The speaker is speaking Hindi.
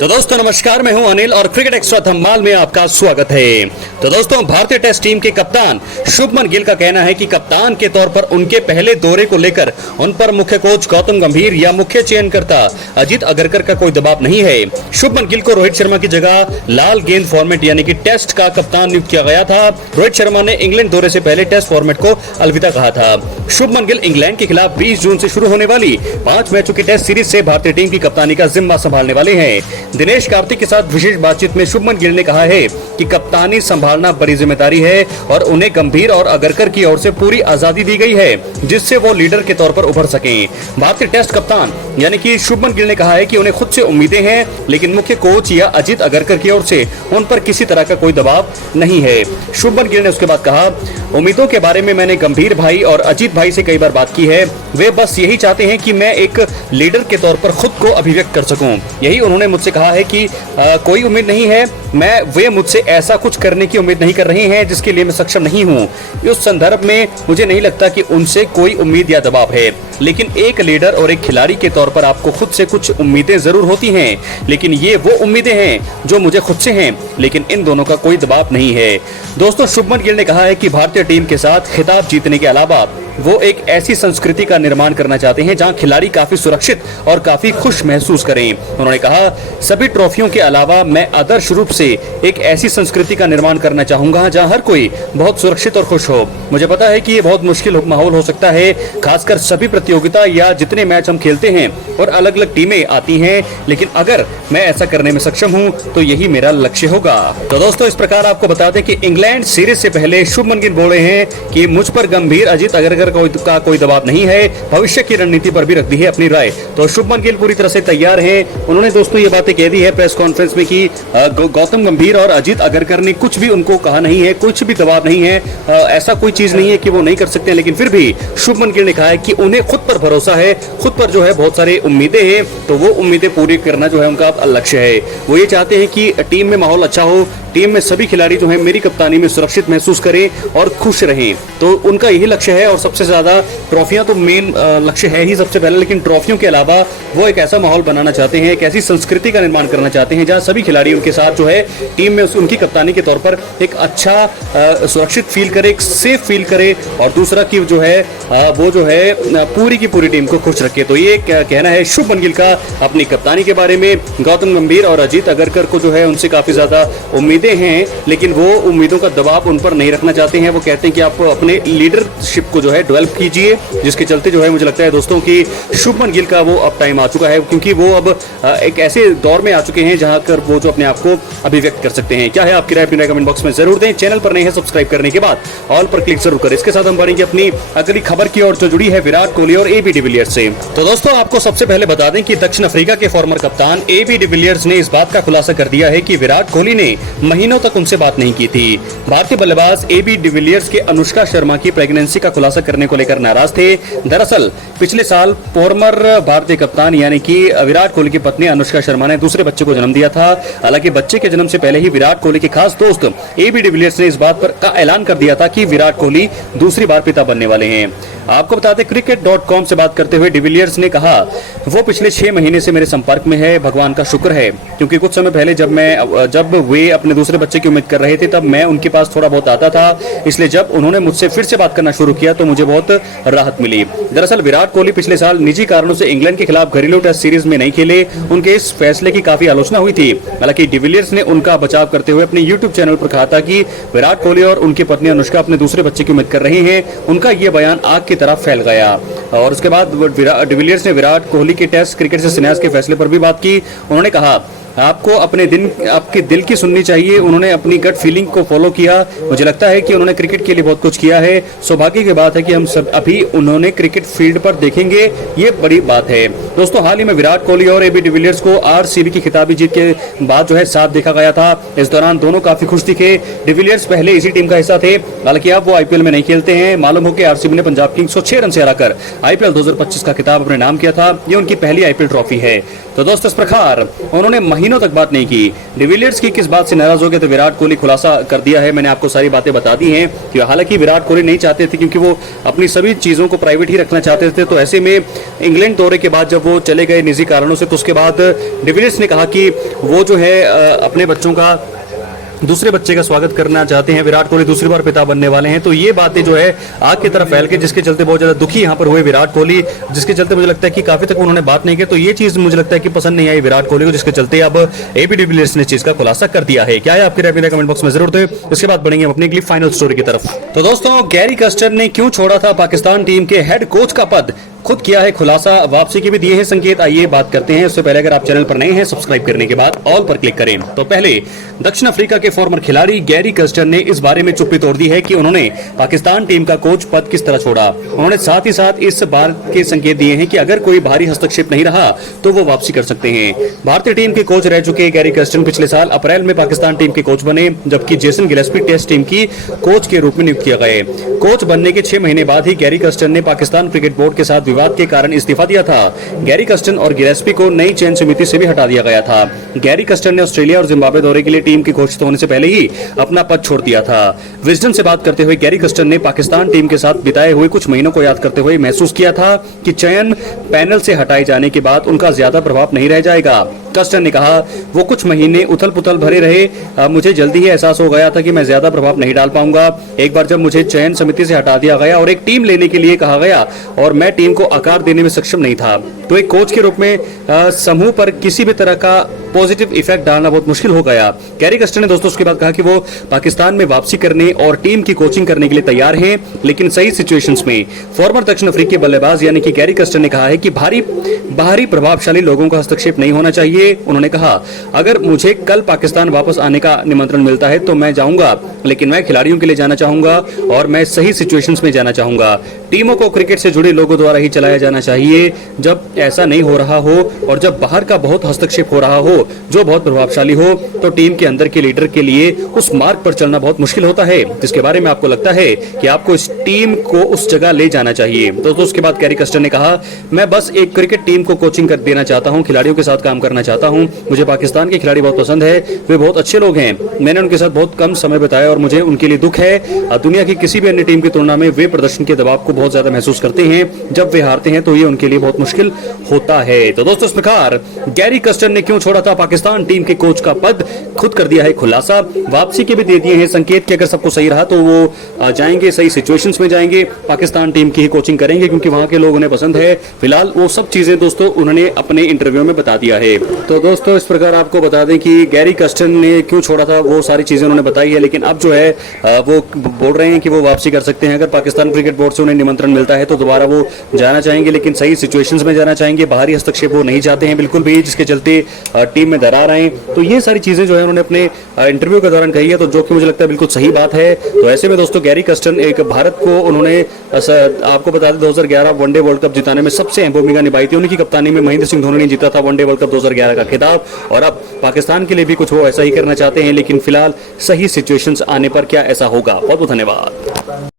तो दोस्तों नमस्कार, मैं हूं अनिल और क्रिकेट एक्स्ट्रा धमाल में आपका स्वागत है। तो दोस्तों भारतीय टेस्ट टीम के कप्तान शुभमन गिल का कहना है कि कप्तान के तौर पर उनके पहले दौरे को लेकर उन पर मुख्य कोच गौतम गंभीर या मुख्य चयनकर्ता अजीत अगरकर का कोई दबाव नहीं है। शुभमन गिल को रोहित शर्मा की जगह लाल गेंद फॉर्मेट यानी कि टेस्ट का कप्तान नियुक्त किया गया था। रोहित शर्मा ने इंग्लैंड दौरे से पहले टेस्ट फॉर्मेट को अलविदा कहा था। शुभमन गिल इंग्लैंड के खिलाफ 20 जून से शुरू होने वाली 5 मैचों की टेस्ट सीरीज से भारतीय टीम की कप्तानी का जिम्मा संभालने वाले हैं। दिनेश कार्तिक के साथ विशेष बातचीत में शुभमन गिल ने कहा है कि कप्तानी संभालना बड़ी जिम्मेदारी है और उन्हें गंभीर और अगरकर की ओर से पूरी आजादी दी गई है जिससे वो लीडर के तौर पर उभर सकें। भारतीय टेस्ट कप्तान यानी कि शुभमन गिल ने कहा है कि उन्हें खुद से उम्मीदें हैं, लेकिन मुख्य कोच या अजीत अगरकर की ओर से उन पर किसी तरह का कोई दबाव नहीं है। शुभमन गिल ने उसके बाद कहा, उम्मीदों के बारे में मैंने गंभीर भाई और अजीत भाई से कई बार बात की है। वे बस यही चाहते हैं कि मैं एक लीडर के तौर पर खुद को अभिव्यक्त कर सकूं। यही उन्होंने मुझसे कहा है कि कोई उम्मीद नहीं है, वे मुझसे ऐसा कुछ करने की उम्मीद नहीं कर रहे हैं जिसके लिए मैं सक्षम नहीं हूं। उस संदर्भ में मुझे नहीं लगता कि उनसे कोई उम्मीद या दबाव है, लेकिन एक लीडर और एक खिलाड़ी के तौर पर आपको खुद से कुछ उम्मीदें जरूर होती हैं, लेकिन ये वो उम्मीदें हैं जो मुझे खुद से हैं, लेकिन इन दोनों का कोई दबाव नहीं है। दोस्तों शुभमन गिल ने कहा है कि भारतीय टीम के साथ खिताब जीतने के अलावा वो एक ऐसी संस्कृति का निर्माण करना चाहते हैं जहां खिलाड़ी काफी सुरक्षित और काफी खुश महसूस करें। उन्होंने कहा, सभी ट्रॉफियों के अलावा मैं आदर्श रूप से एक ऐसी संस्कृति का निर्माण करना चाहूंगा जहां हर कोई बहुत सुरक्षित और खुश हो। मुझे पता है कि ये बहुत मुश्किल माहौल हो सकता है, खासकर सभी प्रतियोगिता या जितने मैच हम खेलते हैं और अलग अलग टीमें आती हैं, लेकिन अगर मैं ऐसा करने में सक्षम हूं तो यही मेरा लक्ष्य होगा। तो दोस्तों इस प्रकार आपको बता दें कि इंग्लैंड सीरीज से पहले शुभमन गिल बोले हैं कि मुझ पर गंभीर अजीत अगरकर का कोई दबाव नहीं है, भविष्य की रणनीति पर भी रख दी है अपनी राय। तो शुभमन गिल पूरी तरह से तैयार हैं। उन्होंने दोस्तों ये बातें कह दी है प्रेस कॉन्फ्रेंस में कि गौतम गंभीर और अजीत अगरकर ने कुछ भी उनको कहा नहीं है, कुछ भी दबाव नहीं है, ऐसा कोई चीज नहीं है कि वो नहीं कर सकते हैं, लेकिन फिर भी शुभमन गिल ने कहा है कि उन्हें खुद पर भरोसा है, खुद पर जो है बहुत सारी उम्मीदें हैं, तो वो उम्मीदें पूरी करना जो है उनका लक्ष्य है। वो ये चाहते हैं कि टीम में माहौल अच्छा हो, टीम में सभी खिलाड़ी जो है मेरी कप्तानी में सुरक्षित महसूस करें और खुश रहें, तो उनका यही लक्ष्य है। और सबसे ज्यादा ट्रॉफियां तो मेन लक्ष्य है ही सबसे पहले, लेकिन ट्रॉफियों के अलावा वो एक ऐसा माहौल बनाना चाहते हैं, एक ऐसी संस्कृति का निर्माण करना चाहते हैं जहां सभी खिलाड़ी उनके साथ जो है टीम में उनकी कप्तानी के तौर पर एक अच्छा सुरक्षित फील करे, एक सेफ फील करे, और दूसरा की जो है वो जो है पूरी की पूरी टीम को खुश रखे। तो ये कहना है शुभमन गिल का अपनी कप्तानी के बारे में। गौतम गंभीर और अजीत अगरकर को जो है उनसे काफी ज्यादा उम्मीदें हैं, लेकिन वो उम्मीदों का दबाव उन पर नहीं रखना चाहते हैं। वो कहते हैं कि आप अपने लीडरशिप को जो है डेवलप कीजिए, जिसके चलते जो है मुझे लगता है दोस्तों कि शुभमन गिल का वो अब टाइम आ चुका है, क्योंकि वो अब एक ऐसे दौर में आ चुके हैं जहां कर वो जो अपने आप को अभिव्यक्त कर सकते हैं। क्या है आपकी राय, अपनी राय कमेंट बॉक्स में जरूर दें। चैनल पर नहीं है सब्सक्राइब करने के बाद ऑल पर क्लिक जरूर करें। इसके साथ हम बढ़ेंगे अपनी अगली खबर की ओर जो जुड़ी है विराट कोहली और एबी डिविलियर्स से। तो दोस्तों आपको सबसे पहले बता दें कि दक्षिण अफ्रीका के फॉर्मर कप्तान एबी डिविलियर्स ने इस बात का खुलासा कर दिया है कि विराट कोहली ने महीनों तक उनसे बात नहीं की थी। भारतीय बल्लेबाज एबी डिविलियर्स के अनुष्का शर्मा की प्रेगनेंसी का खुलासा करने को लेकर नाराज थे। दरअसल पिछले साल फॉर्मर भारतीय कप्तान यानी कि विराट कोहली की पत्नी अनुष्का शर्मा ने दूसरे बच्चे को जन्म दिया था। हालांकि बच्चे के जन्म से पहले ही विराट कोहली के खास दोस्त एबी डिविलियर्स ने इस बात पर का ऐलान कर दिया था कि विराट कोहली दूसरी बार पिता बनने वाले हैं। आपको बता दें cricket.com से बात करते हुए डिविलियर्स ने कहा, वो पिछले 6 महीने से मेरे संपर्क में है, भगवान का शुक्र है, क्योंकि कुछ समय पहले जब वे अपने दूसरे बच्चे की उम्मीद कर रहे थे तब मैं उनके पास थोड़ा बहुत आता था, इसलिए जब उन्होंने मुझसे फिर से बात करना शुरू किया तो मुझे बहुत राहत मिली। दरअसल विराट कोहली पिछले साल निजी कारणों से इंग्लैंड के खिलाफ घरेलू टेस्ट सीरीज में नहीं खेले। उनके इस फैसले की काफी आलोचना हुई थी। हालांकि डिविलियर्स ने उनका बचाव करते हुए अपने यूट्यूब चैनल पर कहा था कि विराट कोहली और उनकी पत्नी अनुष्का अपने दूसरे बच्चे की उम्मीद कर रहे हैं। उनका यह बयान आग की तरह फैल गया और उसके बाद डिविलियर्स ने विराट कोहली के टेस्ट क्रिकेट से संन्यास के फैसले पर भी बात की। उन्होंने कहा, आपको आपके दिल की सुननी चाहिए। उन्होंने अपनी गट फीलिंग को फॉलो किया। मुझे लगता है कि उन्होंने क्रिकेट के लिए बहुत कुछ किया है। सौभाग्य की बात है कि हम सब अभी उन्होंने क्रिकेट फील्ड पर देखेंगे, ये बड़ी बात है। दोस्तों हाल ही में विराट कोहली और एबी डिविलियर्स को आरसीबी की खिताबी जीत के बाद जो है साथ देखा गया था। इस दौरान दोनों काफी खुश दिखे। डिविलियर्स पहले इसी टीम का हिस्सा थे, हालांकि अब वो आईपीएल में नहीं खेलते हैं। मालूम हो कि आरसीबी ने पंजाब किंग्स को 6 रन से हराकर आईपीएल 2025 का खिताब अपने नाम किया था। ये उनकी पहली आईपीएल ट्रॉफी है। तो दोस्तों इस प्रकार उन्होंने महीनों तक बात नहीं की। डिविलियर्स की किस बात से नाराज हो गए तो विराट कोहली खुलासा कर दिया है। मैंने आपको सारी बातें बता दी हैं कि हालांकि विराट कोहली नहीं चाहते थे क्योंकि वो अपनी सभी चीज़ों को प्राइवेट ही रखना चाहते थे, तो ऐसे में इंग्लैंड दौरे के बाद जब वो चले गए निजी कारणों से, तो उसके बाद डिविलियर्स ने कहा कि वो जो है अपने बच्चों का दूसरे बच्चे का स्वागत करना चाहते हैं। विराट कोहली दूसरी बार पिता बनने वाले हैं, तो ये बातें जो है आग की तरफ फैल के, जिसके चलते बहुत ज्यादा दुखी यहाँ पर हुए विराट कोहली, जिसके चलते मुझे लगता है कि काफी तक उन्होंने बात नहीं की। तो ये चीज मुझे लगता है कि पसंद नहीं आई विराट कोहली को, जिसके चलते अब एबी डिविलियर्स ने चीज का खुलासा कर दिया है। क्या है आपकी राय, कमेंट बॉक्स में जरूर दें। इसके बाद बढ़ेंगे हम अपनी अगली फाइनल स्टोरी की तरफ। तो दोस्तों, गैरी कस्टर ने क्यों छोड़ा था पाकिस्तान टीम के हेड कोच का पद, खुद किया है खुलासा, वापसी के भी दिए हैं संकेत। आइए बात करते हैं। उससे पहले अगर आप चैनल पर नए हैं, सब्सक्राइब करने के बाद ऑल पर क्लिक करें। तो पहले दक्षिण अफ्रीका के फॉर्मर खिलाड़ी गैरी कस्टर ने इस बारे में चुप्पी तोड़ दी है कि उन्होंने पाकिस्तान टीम का कोच पद किस तरह छोड़ा। उन्होंने साथ ही साथ इस बात के संकेत दिए हैं कि अगर कोई भारी हस्तक्षेप नहीं रहा तो वो वापसी कर सकते हैं। भारतीय टीम के कोच रह चुके गैरी कस्टर पिछले साल अप्रैल में पाकिस्तान टीम के कोच बने, जबकि जेसन गिलेस्पी टेस्ट टीम की कोच के रूप में नियुक्त किया गए। कोच बनने के 6 महीने बाद ही गैरी कस्टर ने पाकिस्तान क्रिकेट बोर्ड के साथ विवाद के कारण इस्तीफा दिया था। गैरी कस्टन और गिलेस्पी को नई चयन समिति से भी हटा दिया गया था। गैरी कस्टन ने ऑस्ट्रेलिया और जिम्बाब्वे दौरे के लिए टीम की घोषित होने से पहले ही अपना पद छोड़ दिया था। विजडम से बात करते हुए गैरी कस्टन ने पाकिस्तान टीम के साथ बिताए हुए कुछ महीनों को याद करते हुए महसूस किया था कि चयन पैनल से हटाए जाने के बाद उनका ज्यादा प्रभाव नहीं रह जाएगा। कस्टन ने कहा, वो कुछ महीने उथल पुथल भरे रहे, मुझे जल्दी ही एहसास हो गया था कि मैं ज्यादा प्रभाव नहीं डाल पाऊंगा। एक बार जब मुझे चयन समिति से हटा दिया गया और एक टीम लेने के लिए कहा गया और मैं टीम को आकार देने में सक्षम नहीं था, तो एक कोच के रूप में समूह पर किसी भी तरह का पॉजिटिव इफेक्ट डालना बहुत मुश्किल हो गया। गैरी कस्टर ने दोस्तों उसके बाद कहा कि वो पाकिस्तान में वापसी करने और टीम की कोचिंग करने के लिए तैयार हैं, लेकिन सही सिचुएशंस में। फॉर्मर दक्षिण अफ्रीकी बल्लेबाज यानी कि गैरी कस्टर ने कहा है कि बाहरी प्रभावशाली लोगों का हस्तक्षेप नहीं होना चाहिए। उन्होंने कहा, अगर मुझे कल पाकिस्तान वापस आने का निमंत्रण मिलता है तो मैं जाऊंगा, लेकिन मैं खिलाड़ियों के लिए जाना चाहूंगा और मैं सही सिचुएशंस में जाना चाहूंगा। टीमों को क्रिकेट से जुड़े लोगों द्वारा ही चलाया जाना चाहिए। जब ऐसा नहीं हो रहा हो और जब बाहर का बहुत हस्तक्षेप हो रहा हो जो बहुत प्रभावशाली हो, तो टीम के अंदर के लीडर के लिए उस मार्ग पर चलना बहुत मुश्किल होता है, जिसके बारे में आपको लगता है कि आपको इस टीम को उस जगह ले जाना चाहिए। तो उसके बाद गैरी कस्टर ने कहा, मैं बस एक क्रिकेट टीम को कोचिंग कर देना चाहता हूं, खिलाड़ियों के साथ काम करना चाहता हूं। मुझे पाकिस्तान के खिलाड़ी बहुत पसंद है, वे बहुत अच्छे लोग हैं। मैंने उनके साथ बहुत कम समय बिताया और मुझे उनके लिए दुख है। दुनिया की किसी भी अन्य टीम की तुलना में वे प्रदर्शन के दबाव को बहुत ज्यादा महसूस करते हैं। जब वे हारते हैं तो ये उनके लिए बहुत मुश्किल होता है। तो दोस्तों, इस प्रकार गैरी कस्टर ने क्यों छोड़ा था पाकिस्तान टीम के कोच का पद, खुद कर दिया है खुलासा। वापसी के भी दे दिए हैं संकेत कि अगर सबको सही रहा तो वो जाएंगे, सही सिचुएशंस में जाएंगे, पाकिस्तान टीम की ही कोचिंग करेंगे क्योंकि वहां के लोग उन्हें पसंद है। फिलहाल वो सब चीजें दोस्तों उन्होंने अपने इंटरव्यू में बता दिया है। तो दोस्तों, इस प्रकार आपको बता दें कि गैरी कस्टर ने क्यों छोड़ा था, वो सारी चीजें उन्होंने बताई है। लेकिन अब जो है वो बोल रहे हैं कि वो वापसी कर सकते हैं। अगर पाकिस्तान क्रिकेट बोर्ड से उन्हें निमंत्रण मिलता है तो दोबारा वो जाना चाहेंगे, लेकिन सही सिचुएशंस में जाना चाहेंगे। बाहरी हस्तक्षेप वो नहीं चाहते हैं बिल्कुल भी, जिसके चलते टीम में दरार आए। तो ये सारी चीजें जो है उन्होंने अपने इंटरव्यू के दौरान कही है, तो जो कि मुझे लगता है बिल्कुल सही बात है। तो ऐसे में दोस्तों, गैरी कस्टर एक भारत को उन्होंने आपको बता दें 2011 वनडे वर्ल्ड कप जिताने में सबसे अहम भूमिका निभाई थी। उनकी कप्तानी में महेंद्र सिंह धोनी ने जीता था वनडे वर्ल्ड कप 2011 का खिताब, और अब पाकिस्तान के लिए भी कुछ वो ऐसा ही करना चाहते हैं। लेकिन फिलहाल सही सिचुएशंस आने पर क्या ऐसा होगा। बहुत बहुत धन्यवाद।